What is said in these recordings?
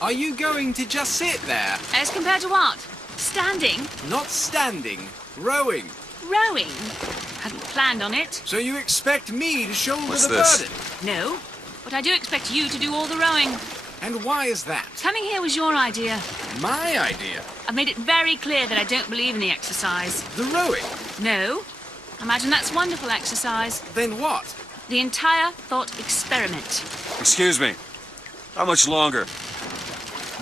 Are you going to just sit there? As compared to what? Standing? Not standing. Rowing. Rowing? Hadn't planned on it. So you expect me to shoulder What's the this? burden? No. But I do expect you to do all the rowing. And why is that? Coming here was your idea. My idea? I've made it very clear that I don't believe in the exercise. The rowing? No. Imagine that's wonderful exercise. Then what? The entire thought experiment. Excuse me. How much longer?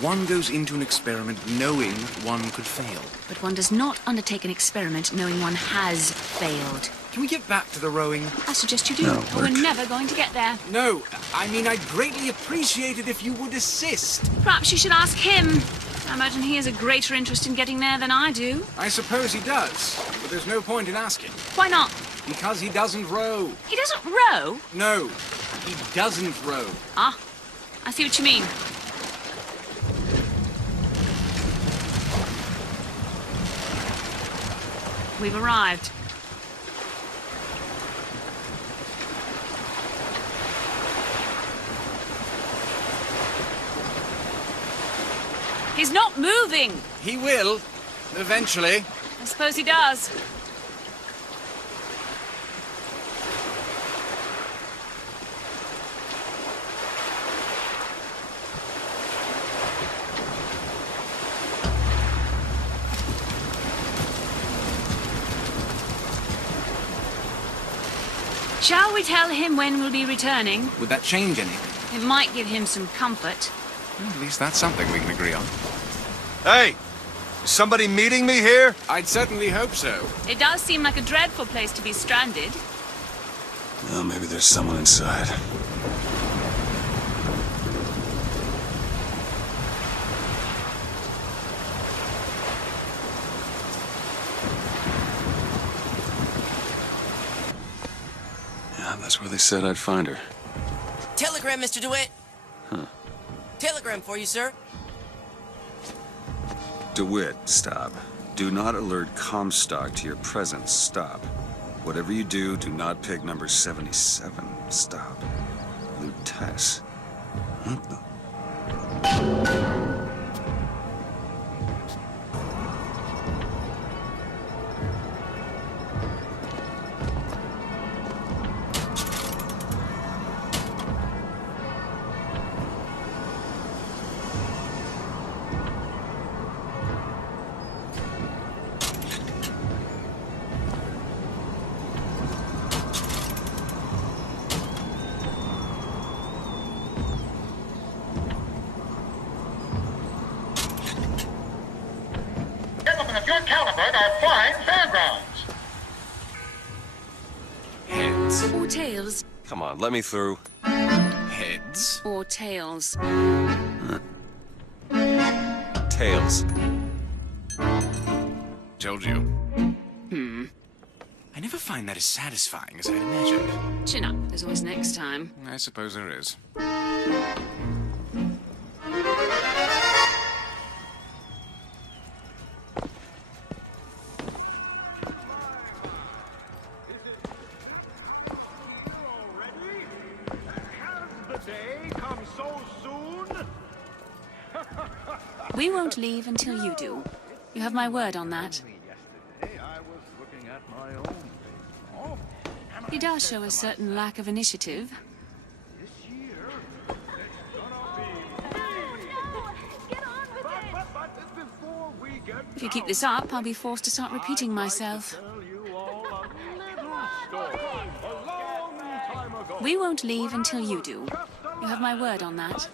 One goes into an experiment knowing one could fail. But one does not undertake an experiment knowing one has failed. Can we get back to the rowing? I suggest you do, No, or we're work. never going to get there. No, I mean, I'd greatly appreciate it if you would assist. Perhaps you should ask him. I imagine he has a greater interest in getting there than I do. I suppose he does, but there's no point in asking. Why not? Because he doesn't row. He doesn't row? No, he doesn't row. Ah, I see what you mean. We've arrived. He's not moving. He will, eventually. I suppose he does. Shall we tell him when we'll be returning? Would that change anything? It might give him some comfort. Well, at least that's something we can agree on. Hey! Is somebody meeting me here? I'd certainly hope so. It does seem like a dreadful place to be stranded. Well, maybe there's someone inside. Yeah, that's where they said I'd find her. Telegram, Mr. DeWitt. Huh. Telegram for you, sir. DeWitt, stop. Do not alert Comstock to your presence. Stop. Whatever you do, do not pick number 77. Stop. Luteces. What the... Gentlemen of your caliber are flying fairgrounds. Heads. Or tails. Come on, let me through. Heads. Or tails. Tails. Told you. I never find that as satisfying as I'd imagined. Chin up. There's always next time. I suppose there is. We won't leave until you do. You have my word on that. He does show a certain lack of initiative. If you keep this up, I'll be forced to start repeating myself. We won't leave until you do. You have my word on that.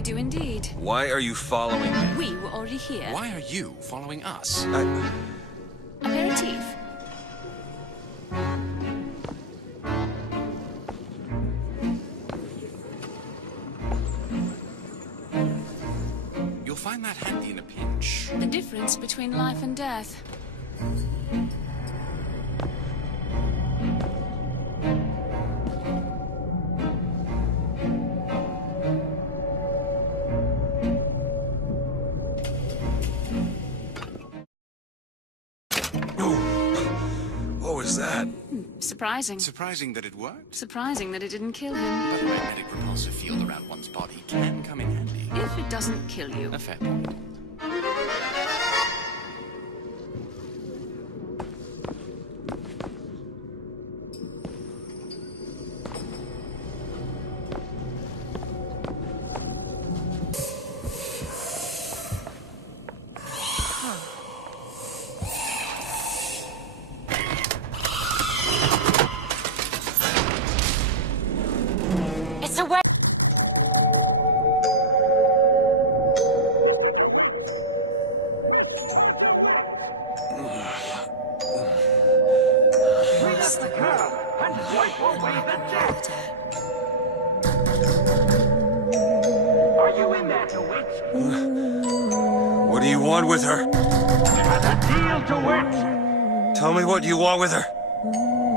We do indeed. Why are you following me? We were already here. Why are you following us? Aperitif. You'll find that handy in a pinch. The difference between life and death. What was that? Surprising. Surprising that it worked, Surprising that it didn't kill him. but a magnetic repulsive field around one's body can come in handy. If it doesn't kill you. A fair point. It's a way. Are you in there, DeWitt? What do you want with her? Has a deal, DeWitt. Tell me what you want with her.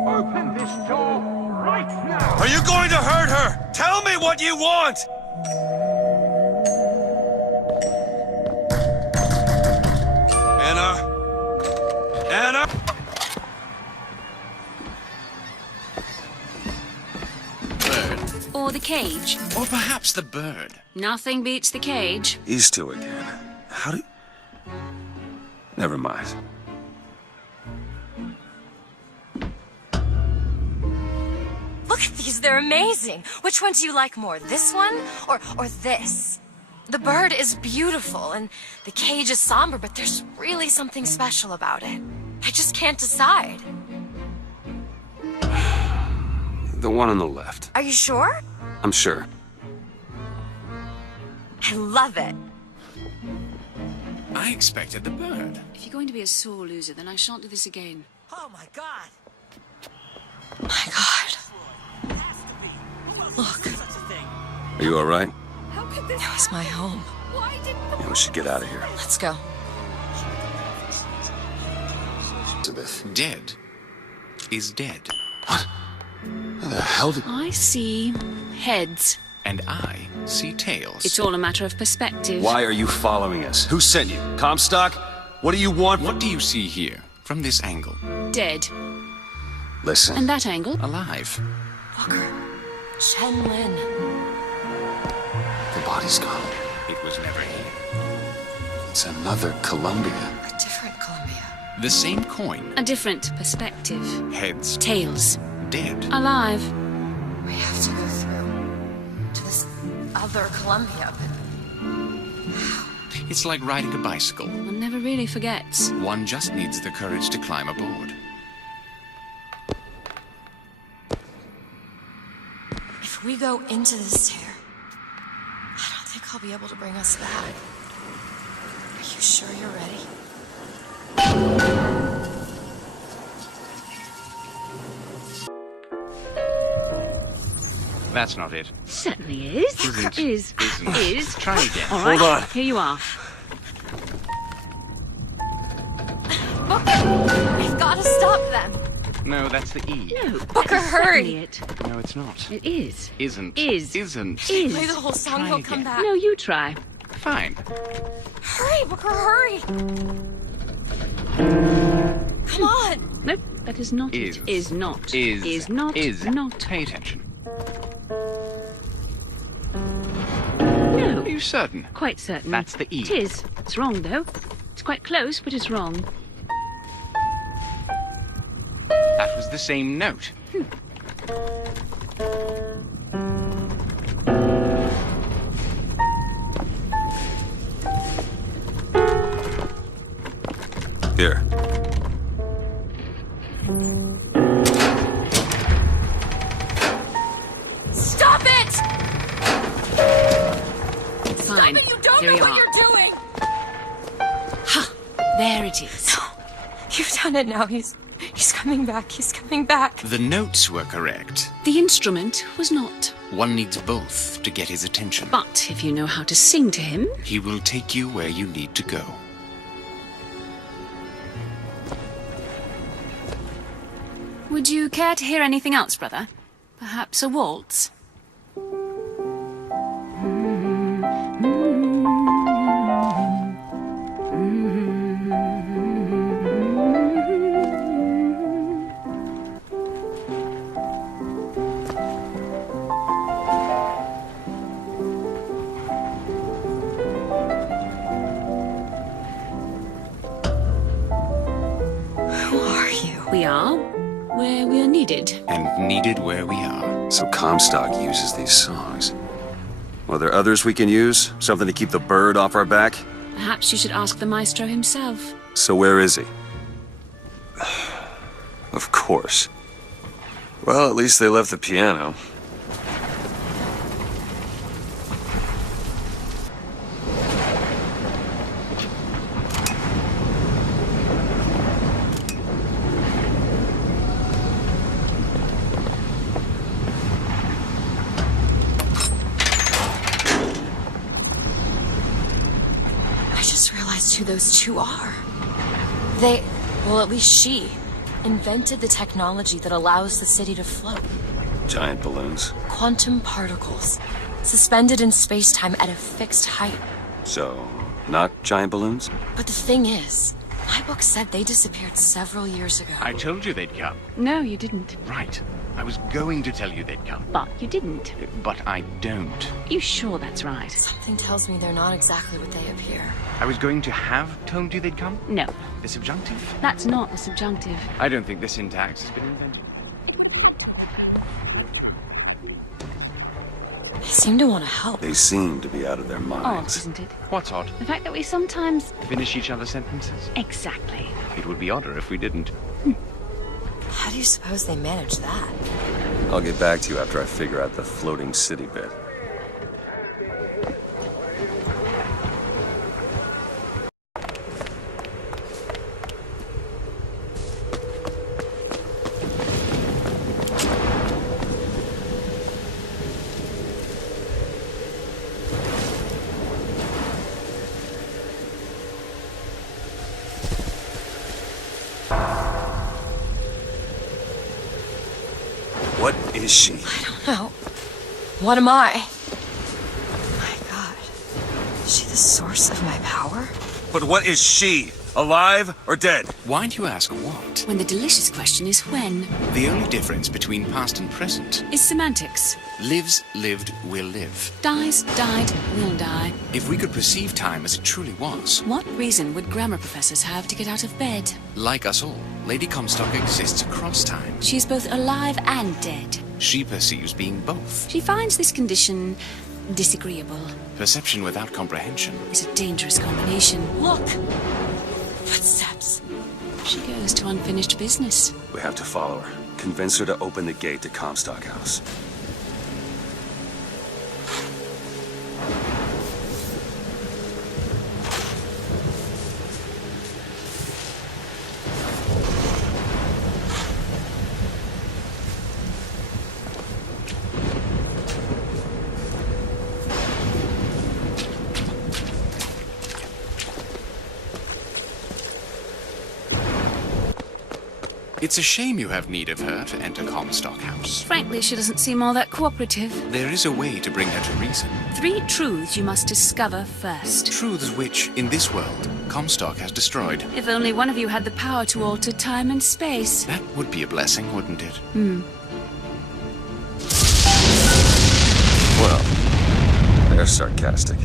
Open this door right now. Are you going to hurt her? Tell me what you want! Anna? Anna? Bird. Or the cage. Or perhaps the bird. Nothing beats the cage. These two again. How do... Never mind. Look at these, they're amazing. Which one do you like more, this one or this? The bird is beautiful and the cage is somber, but there's really something special about it. I just can't decide. The one on the left. Are you sure? I'm sure. I love it. I expected the bird. If you're going to be a sore loser, then I shan't do this again. Oh my god. My God. Look, Are you alright? it was my home. Yeah, we should get out of here. Let's go. Elizabeth. Dead is dead. How the hell did... I see heads. And I see tails. It's all a matter of perspective. Why are you following us? Who sent you? Comstock? What do you want? What do you see here, from this angle? Dead. Listen. And that angle? Alive. Booker. Chen Lin. The body's gone. It was never here. It's another Columbia. A different Columbia. The same coin. A different perspective. Heads. Tails. Dead. Alive. We have to go through to this other Columbia, but It's like riding a bicycle. One never really forgets. One just needs the courage to climb aboard. if we go into this tear, I don't think I'll be able to bring us back. Are you sure you're ready? That's not it. Certainly is. Isn't. Is. Isn't. Is. Try again. All right. Hold on. Here you are. Booker! I've got to stop them! No, that's the E. No. Booker, that is hurry. certainly it. No, it's not. It is. Isn't. Is. Isn't. Is. Play the whole song, Try he'll come again. back. No, you try. Fine. Hurry, Booker, hurry! Come on! Nope, that is not Is. it. Is not. Is. Is not. Is. Not. Pay attention. No. Are you certain? Quite certain. That's the E. It is. It's wrong, though. It's quite close, but it's wrong. That was the same note. Here. Stop it! sign. Stop it, you don't Here know we what are. you're doing! Ha! There it is. You've done it now. He's coming back. He's coming back. The notes were correct. The instrument was not. One needs both to get his attention. But if you know how to sing to him, He will take you where you need to go. would you care to hear anything else, brother? Perhaps a waltz? Who are you? We are where we are needed. And needed where we are. So Comstock uses these songs. Well, there others we can use? Something to keep the bird off our back? Perhaps you should ask the maestro himself. So where is he? Of course. Well, at least they left the piano. I just realized who those two are. Well, at least she, invented the technology that allows the city to float. Giant balloons. Quantum particles, suspended in space-time at a fixed height. So, not giant balloons? But the thing is, my book said they disappeared several years ago. I told you they'd come. No, you didn't. Right. I was going to tell you they'd come. But you didn't. But I don't. You sure that's right? Something tells me they're not exactly what they appear. I was going to have told you they'd come. No, The subjunctive. that's not the subjunctive. I don't think the syntax has been invented. They seem to want to help. They seem to be out of their Odd, minds. isn't it? What's odd? The fact that we sometimes... Finish each other's sentences? Exactly. It would be odder if we didn't. How do you suppose they manage that? I'll get back to you after I figure out the floating city bit. What is she? No. What am I? My God. Is she the source of my power? But what is she? Alive or dead? Why do you ask what? When the delicious question is when, The only difference between past and present is semantics. lives, lived, will live. Dies, died, will die. If we could perceive time as it truly was, What reason would grammar professors have to get out of bed? like us all, Lady Comstock exists across time. She is both alive and dead. She perceives being both. She finds this condition disagreeable. Perception without comprehension. It's a dangerous combination. Look! Footsteps. She goes to unfinished business. We have to follow her. Convince her to open the gate to Comstock House. It's a shame you have need of her to enter Comstock House. Frankly, she doesn't seem all that cooperative. There is a way to bring her to reason. 3 truths you must discover first. Truths which, in this world, Comstock has destroyed. If only one of you had the power to alter time and space. That would be a blessing, wouldn't it? Well, they're sarcastic.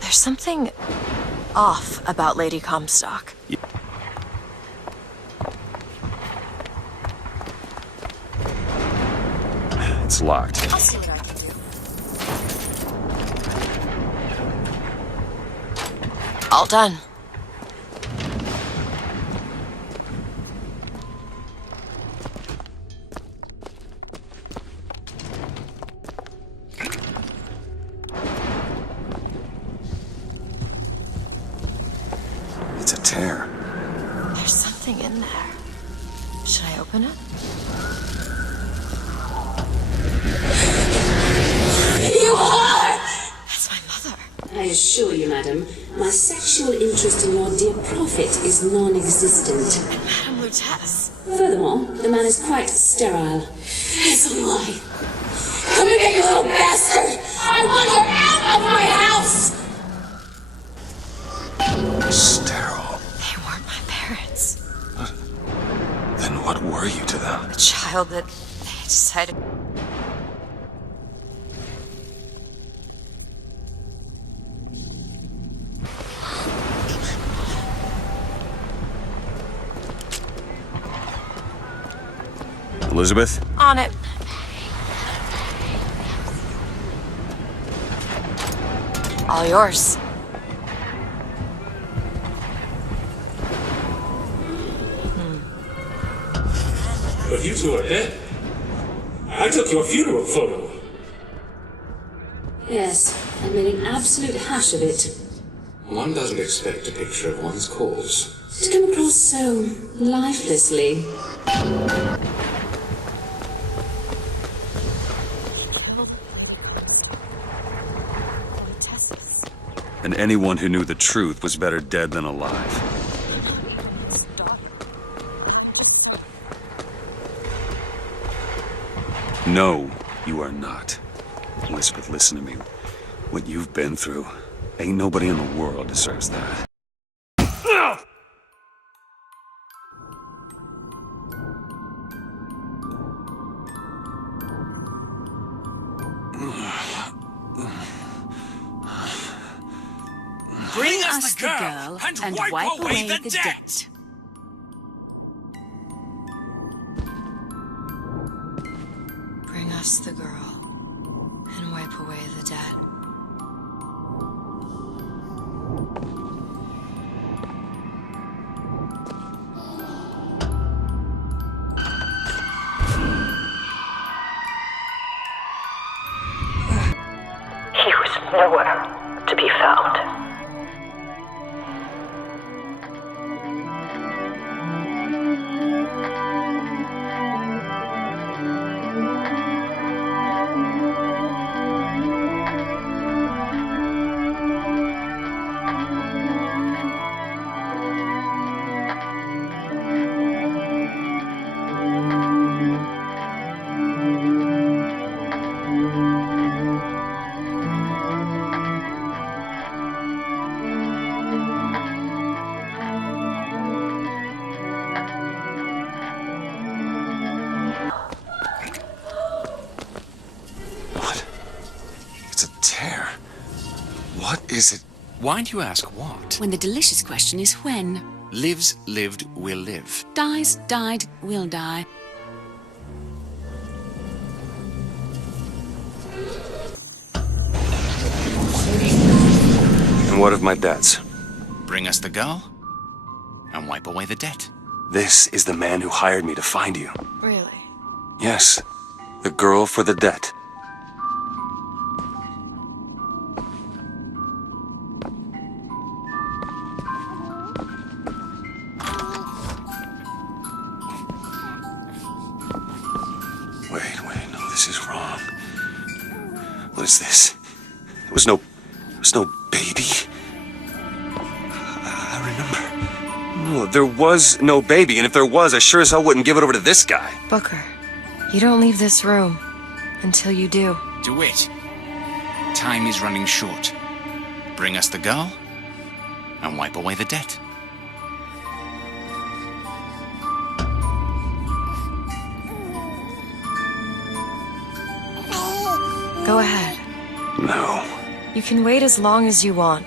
There's something off about Lady Comstock. It's locked. I'll see what I can do. All done. tear. There's something in there. Should I open it? You are! That's my mother. I assure you, madam, my sexual interest in your dear prophet is non-existent. Madame Lutece. Furthermore, the man is quite sterile. It's a lie. Come here, you little bastard! I want her out of my house! Sterile. They weren't my parents. Then what were you to them? A child that they decided... Elizabeth? On it. All yours. But you two are dead. I took your funeral photo. Yes, I made an absolute hash of it. One doesn't expect a picture of one's corpse. To come across so lifelessly. And anyone who knew the truth was better dead than alive. No, you are not. Elizabeth, listen to me. What you've been through, ain't nobody in the world deserves that. Bring us the girl and wipe away the debt. Bring us the girl and wipe away the debt. He was nowhere to be found. What is it? Why do you ask what? When the delicious question is when. Lives, lived, will live. Dies, died, will die. And what of my debts? Bring us the girl and wipe away the debt. This is the man who hired me to find you. Really? Yes, the girl for the debt. Wait, no, this is wrong. What is this? There was no baby. I remember. No, there was no baby, and if there was, I sure as hell wouldn't give it over to this guy. Booker, you don't leave this room until you do. DeWitt, time is running short. Bring us the girl and wipe away the debt. Go ahead. No. You can wait as long as you want.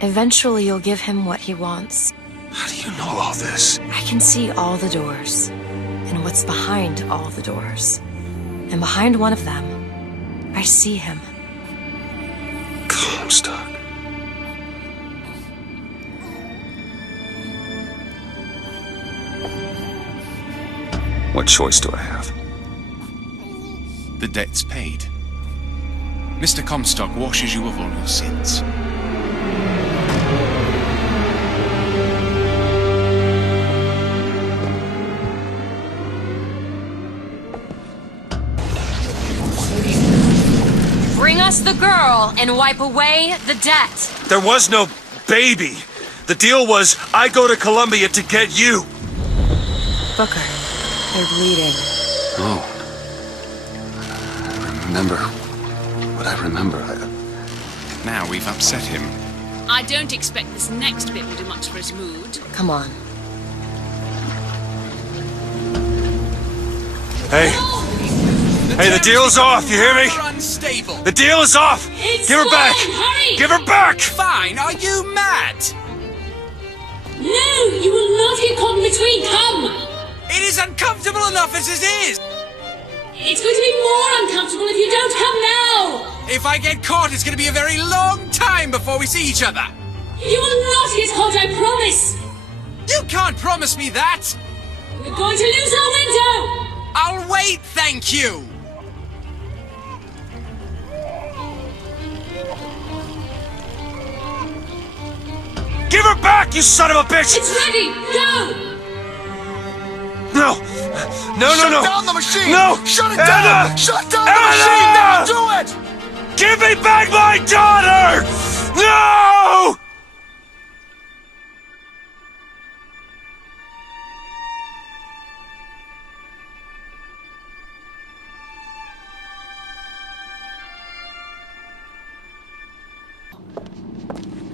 Eventually you'll give him what he wants. How do you know all this? I can see all the doors, and what's behind all the doors. And behind one of them, I see him. Comstock. What choice do I have? The debt's paid. Mr. Comstock washes you of all your sins. the girl and wipe away the debt. There was no baby. The deal was I go to Columbia to get you. Booker, they're bleeding. Oh. I remember what I remember. Now we've upset him. I don't expect this next bit will do much for his mood. Come on. Hey. Hey, the deal's off, you hear me? Unstable. The deal is off! Give her back! Hurry! Give her back! Fine, are you mad? No, you will not get caught in between. Come! It is uncomfortable enough as it is. It's going to be more uncomfortable if you don't come now! If I get caught, it's going to be a very long time before we see each other. You will not get caught, I promise! You can't promise me that. We're going to lose our window! I'll wait, thank you. Give her back, you son of a bitch! It's ready! Go! No! No, no, no! Shut down the machine! No! Shut it Anna! down! Shut down the Anna! machine! Now do it! Give me back my daughter! No!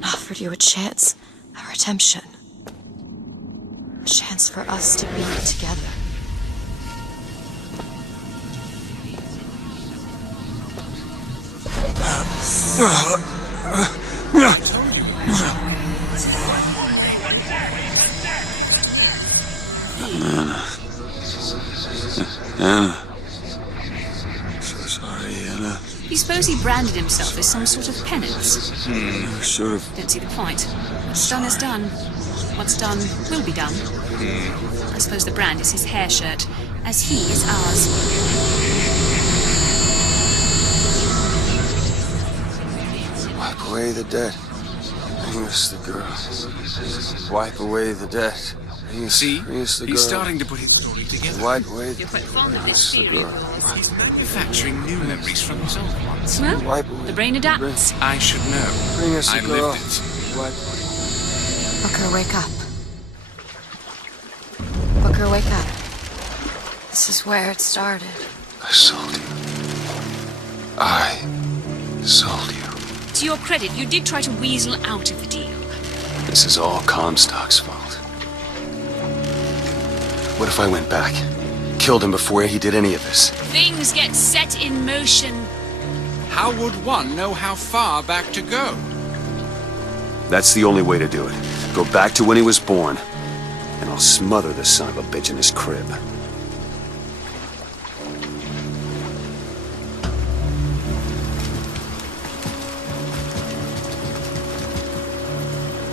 Offered you a chance, a redemption. A chance for us to be together. Anna. So sorry, Anna. You suppose he branded himself as some sort of penance? Should have. Don't see the point. What's done is done. What's done will be done. I suppose the brand is his hair shirt, as he is ours. Wipe away the debt. Bring us the girl. Wipe away the debt. See? Bring us the girl. He's starting to put his story together. Wipe away You're quite fond of this theory of yours. He's manufacturing new memories from his old ones. Well, Wipe away. the brain adapts. I should know. Bring us I the girl. lived it. Wipe. Booker, wake up. Booker, wake up. This is where it started. I sold you. I sold you. To your credit, you did try to weasel out of the deal. This is all Comstock's fault. What if I went back? Killed him before he did any of this? Things get set in motion. How would one know how far back to go? That's the only way to do it. Go back to when he was born, and I'll smother the son of a bitch in his crib.